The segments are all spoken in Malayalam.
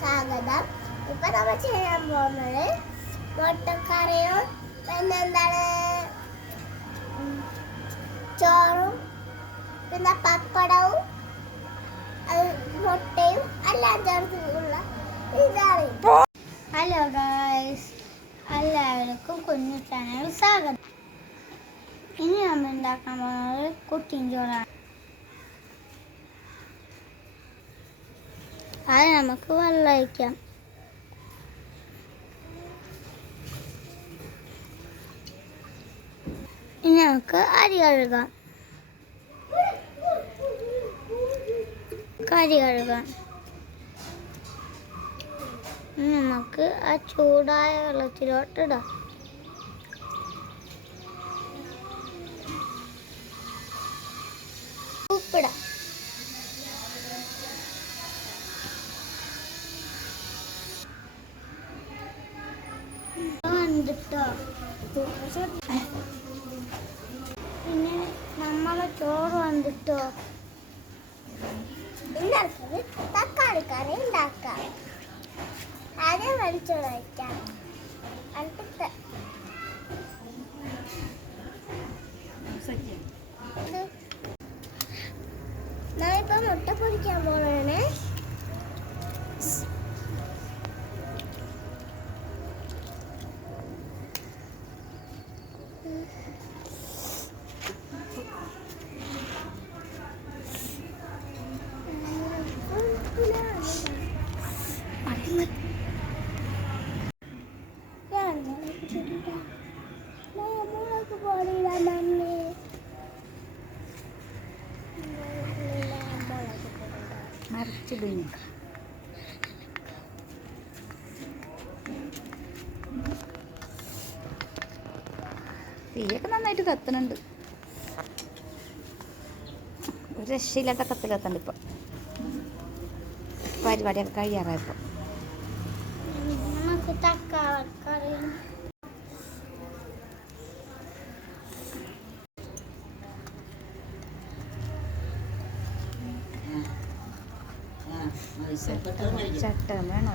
സ്വാഗതം. ഇപ്പൊ നമ്മൾ ചെയ്യാൻ പോകുന്നത് മുട്ടക്കറിയും പിന്നെന്താണ് ചോറും പിന്നെ പപ്പടവും മുട്ടയും എല്ലാം ചേർത്തുള്ള ഇതാണ്. ഹലോ ഗായ്സ്, എല്ലാവർക്കും കുഞ്ഞു ചാനൽ സ്വാഗതം. ഇനി നമ്മൾ ഉണ്ടാക്കാൻ പോകുന്നത് കുക്കിംഗ് ചോറാണ്. അത് നമുക്ക് വെള്ളം ഒഴിക്കാം. ഇനി നമുക്ക് അരി കഴുകാം. ഇനി നമുക്ക് ആ ചൂടായ വെള്ളത്തിലോട്ട് ഇടാം. ഉപ്പിടാം. പിന്നെ നമ്മളെ ചോറ് വന്നിട്ടോ. ഉണ്ടാക്കുന്നത് തക്കാളി കറി ഉണ്ടാക്കാം. ആദ്യം വെളിച്ചെണ്ണ ഒഴിക്കാം. അടുത്ത ഞാനിപ്പോ മുട്ട പൊരിക്കാൻ പോണേ. തീയൊക്കെ നന്നായിട്ട് കത്തുന്നുണ്ട്. ഒരു രക്ഷയില്ലാത്ത കത്തുന്നുണ്ട്. ഇപ്പം പരിപാടിയൊക്കെ കഴിയാറായപ്പോൾ നമുക്ക് തക്കാളി ചട്ടം വേണോ?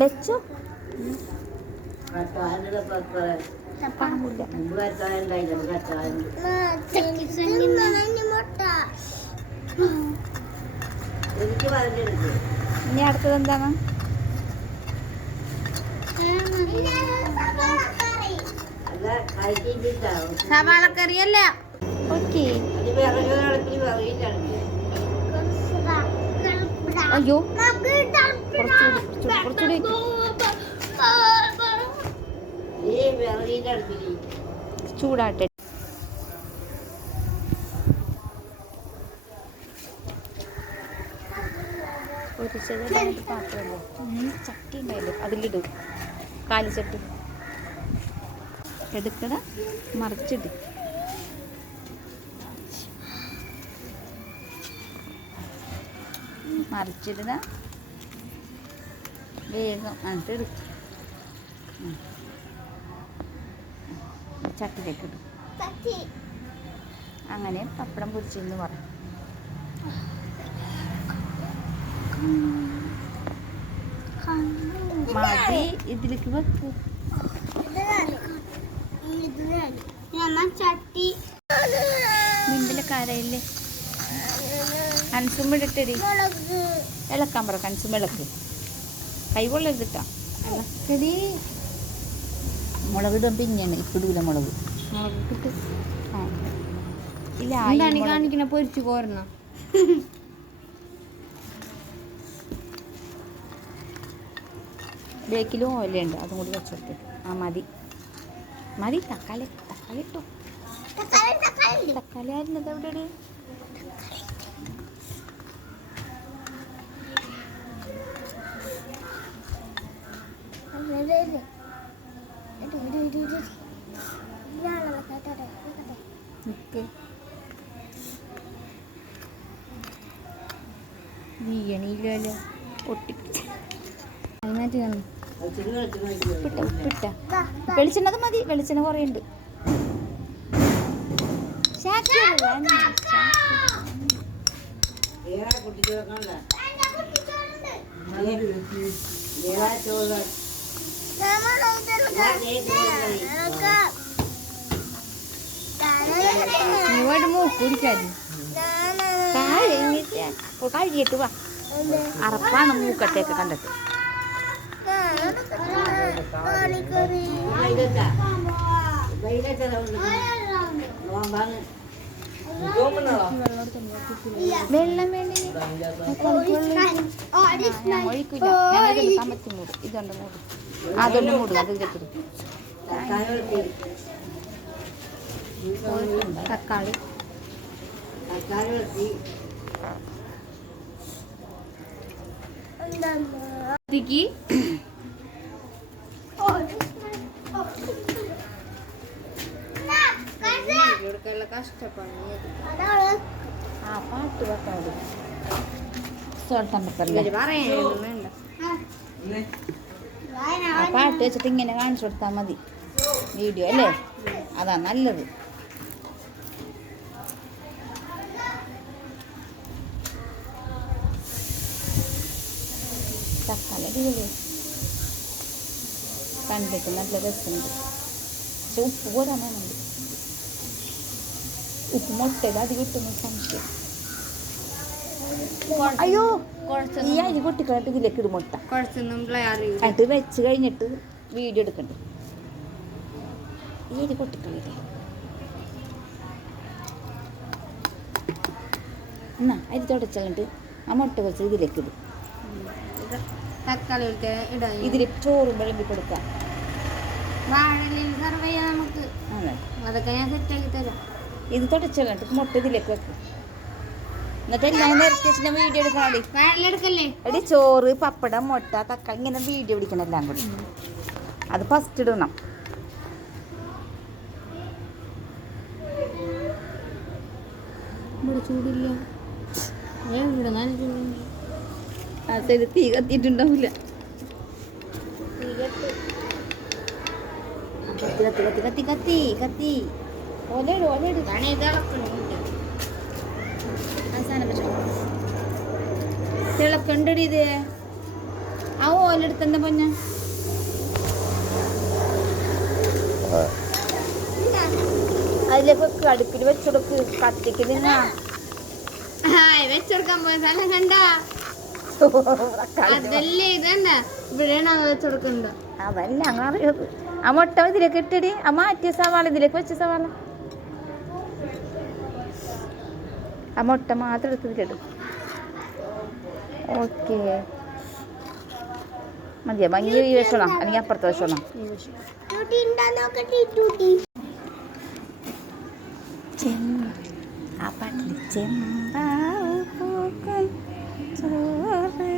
വെച്ചോ. ഇനി അടുത്തത് എന്താണ്? സവാള കറിയല്ല. ഓക്കെ. അയ്യോ, കുറച്ചുകൂടി ചൂടാട്ടെ. ഒരു ചെറിയ പാത്രമല്ലേ, ചട്ടി ഉണ്ടായില്ലേ, അതിലിടും. കാലിച്ചട്ടി എടുക്കണ, മറിച്ചിട്ട് മറിച്ചിടുക. വേഗം എന്നിട്ട് എടുക്കും. ചട്ടിയിലേക്ക് ഇടും. അങ്ങനെ പപ്പടം പൊരിച്ചെന്ന് പറയും. മതി, ഇതിലേക്ക് വെക്കും. മിണ്ടിലെ കരയില്ലേ കൺസുമ്പിടട്ടടി. ഇളക്കാൻ പറ. കൺസുമ്പിളക്ക് കൈ കൊള്ളരുതിട്ടാ. ഇളക്കടി. മുളകിടും. പിന്നെയാണ് ഇപ്പിടൂല മുളക്. മുളകിട്ട് ഇല്ല കാണിക്കണ പൊരിച്ചു കോരണം. ബേക്കിലും ഓയിലുണ്ട്, അതും കൂടി വെച്ചോട്ടെ. ആ മതി മതി. തക്കാളി ഇട്ടോ. തക്കാളി ആയിരുന്നത് എവിടെ? വീയണിയില്ലല്ലോ, ഒട്ടിപ്പിടിച്ച്. ഉപ്പിട്ട വെളിച്ചെണ്ണ അത് മതി, വെളിച്ചെണ്ണ കുറേ ഉണ്ട്. മൂക്കുടിക്കാതി കഴുകിയിട്ട് വാ. അറപ്പാണ് മൂക്കട്ടയൊക്കെ കണ്ടിട്ട്. വെള്ളം വേണ്ടി ഒഴിക്കില്ല. കമത്തി മൂട്, ഇതുണ്ട് മൂട്, അതൊന്ന് മൂടുക. അത് വെച്ചിട്ട് തക്കാളി കഷ്ടപ്പാട്. ആ പാട്ട് വെക്കാതെ ആ പാട്ട് വെച്ചിട്ട് ഇങ്ങനെ കാണിച്ചു കൊടുത്താൽ മതി. വീഡിയോ അല്ലേ, അതാ നല്ലത്. തക്കാളി അടിപൊളി കണ്ടിട്ട് നല്ല രസമുണ്ട്. പക്ഷെ ഉപ്പ് പോരാനുണ്ട്. ഉപ്പ് മുട്ടയിൽ അധികം ഇട്ടൊന്നും സംശയം. അയ്യോ, ഈ അരി പൊട്ടിക്കളട്ട് ഇതിലേക്ക് ഇടും മുട്ട. അത് വെച്ച് കഴിഞ്ഞിട്ട് വീഡിയോ എടുക്കണ്ട. ഈ അരി പൊട്ടിക്കളില്ലേ, എന്നാ അരി തുടച്ചിട്ട് ആ മുട്ട വെച്ച് ഇതിലേക്ക് ഇടും. തക്കാളി ഇതിൽ ചോറും വിളമ്പി കൊടുക്കാം. നമുക്ക് അതൊക്കെ ഞാൻ സെറ്റാക്കി തരാം. ഇത് തുടച്ചിട്ട് മുട്ട ഇതിലേക്ക് വെക്കും. എന്നിട്ട് എല്ലാം നിരത്തി വെച്ച് ഞാൻ വീഡിയോ എടുക്കണേ. എടി ചോറ്, പപ്പടം, മുട്ട, തക്കാളി ഇങ്ങനെ വീഡിയോ പിടിക്കണം എല്ലാം കൂടി. അത് ഫസ്റ്റ് ഇടണം. ഇവിടെ ചൂടില്ല, ഇവിടെ നല്ല ചൂടുണ്ട്. ആ സൈഡ് തീ കത്തിയിട്ടുണ്ടാവില്ല. കത്തി കത്തി കത്തി കത്തി കത്തി കത്തി ഓലയിട് ഓലയിട്. തിളക്കണ്ടടി ഇത്. ആ ഓലെടുത്ത് എന്താ പൊന്ന അതിലേക്ക് വെക്ക്. അടുപ്പിൽ വെച്ചുകൊടുക്ക്. കത്തിക്ക് നിന്നാ വെച്ചെടുക്കാൻ പോയ സ്ഥലം കണ്ട. അതല്ലേ ഇതണ്ട ഇവിടെയാണ് വെച്ചെടുക്കുന്നത്. അതല്ല അങ്ങനെ അറിയത്. ആ മുട്ട ഇതിലേക്ക് ഇട്ടടി. ആ മാറ്റിയ സവാള ഇതിലേക്ക് വെച്ച സവാള. ആ മുട്ട മാത്രം എടുത്ത് ഇതിലിടും. ഓക്കെ മതിയാ. ഭംഗി ഈ വെച്ചോളാം, അല്ലെങ്കിൽ അപ്പുറത്ത് വെച്ചോളാം. ആ പാട്ടിൽ ചെമ്പാവും ചോറ്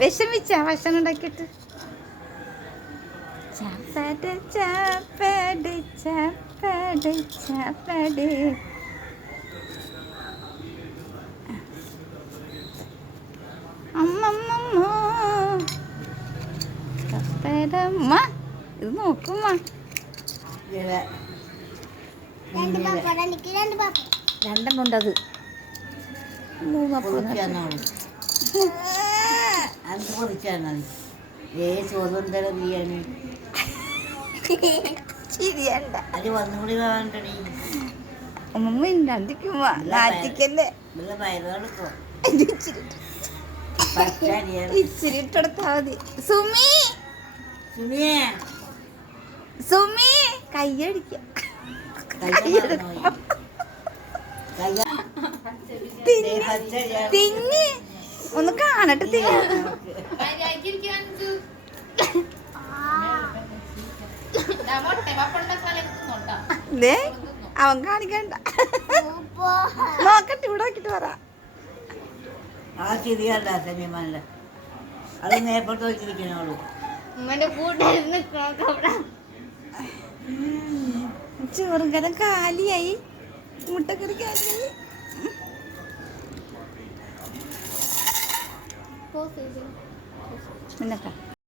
വിഷമിച്ച ഭക്ഷണം ഉണ്ടാക്കിയിട്ട്. ചാപ്പാട് ചാപ്പാട് ചാപ്പാട് ചാപ്പാട്. അമ്മമ്മ ചാപ്പാടമ്മ. ഇത് നോക്കുമ്മ. രണ്ടെണ്ണം ഉണ്ട്. അത് മൂന്നപ്പം ഇച്ചിരി ഇട്ടെടുത്താ മതി. സുമി സുമി കയ്യടിക്ക. തിങ്ങി ഒന്ന് കാണട്ടെ തിങ്ങി ദേ, അവൻ കാണിക്കണ്ട നോക്കട്ടെ ഇവിടെ നോക്കിട്ട് പറ ആ ശരിയല്ല സെമിമാനല്ല അത് നേരത്തെ വെച്ചിരിക്കുന്നോളൂ ഉമ്മന്റെ കൂട്ടായിരുന്നു ചോറും കരം കാലിയായി മുട്ടക്കറി കാലിയായി എന്നൊക്കെ